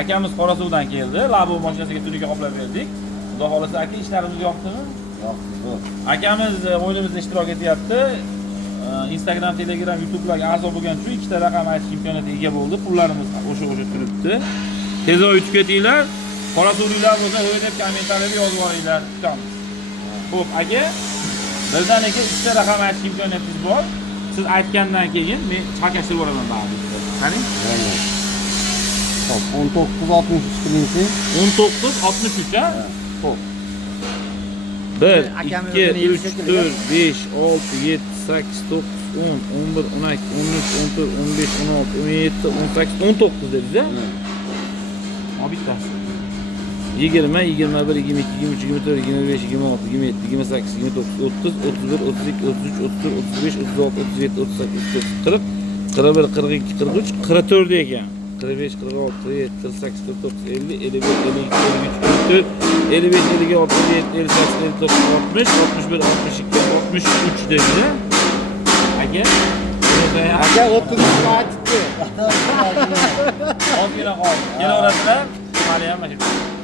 Akamiz Qorasuvdan keldi. Labo mashinasiga tunuka qoplab berdik. Xudo xolasa aka ishlarimiz yoqdimi? Yoqdi. Akamiz o'yinimizda ishtirok etyapti. Instagram, Telegram, YouTube'larga a'zo bo'lgan uchun ikkita raqam aytish imkoniyatiga ega bo'ldi. Pullarimiz o'sha turibdi. Tezroq yutib ketinglar. Qorasuvliklar bo'lsa o'ylab kommentariyada yozib olinglar. Kutamiz. Xo'p, aka, birdaniga ikkita raqam aytish imkoniyatingiz bor. Siz aytgandan keyin men chaqashtirib yuboraman ba'zida. Qarang. Hop, 1963 qilinchi. 1963 ha? Xo'p. 1, 2, 3, 4, 5, 6, 7, 8, 9, 10, 11, 12, 13, 14, 15, 16, 17, 18, 19 dediniz ha? Ama bittasi. 20, 21, 22, 23, 24, 25, 26, 27, 28, 29, 30, 31, 32, 33, 34, 35, 36, 37, 38, 39, 40, 41, 42, 43, 44 ekan. 45, 46, 47, 48, 49, 50, 51, 52, 53, 54, 55, 56, 57, 58, 59, 60, 61, 62, 63 dedi. Aka? Aka 30 aytibdi. Ozgina qoldi. Kelaverasizlar. Hali ham mana shu.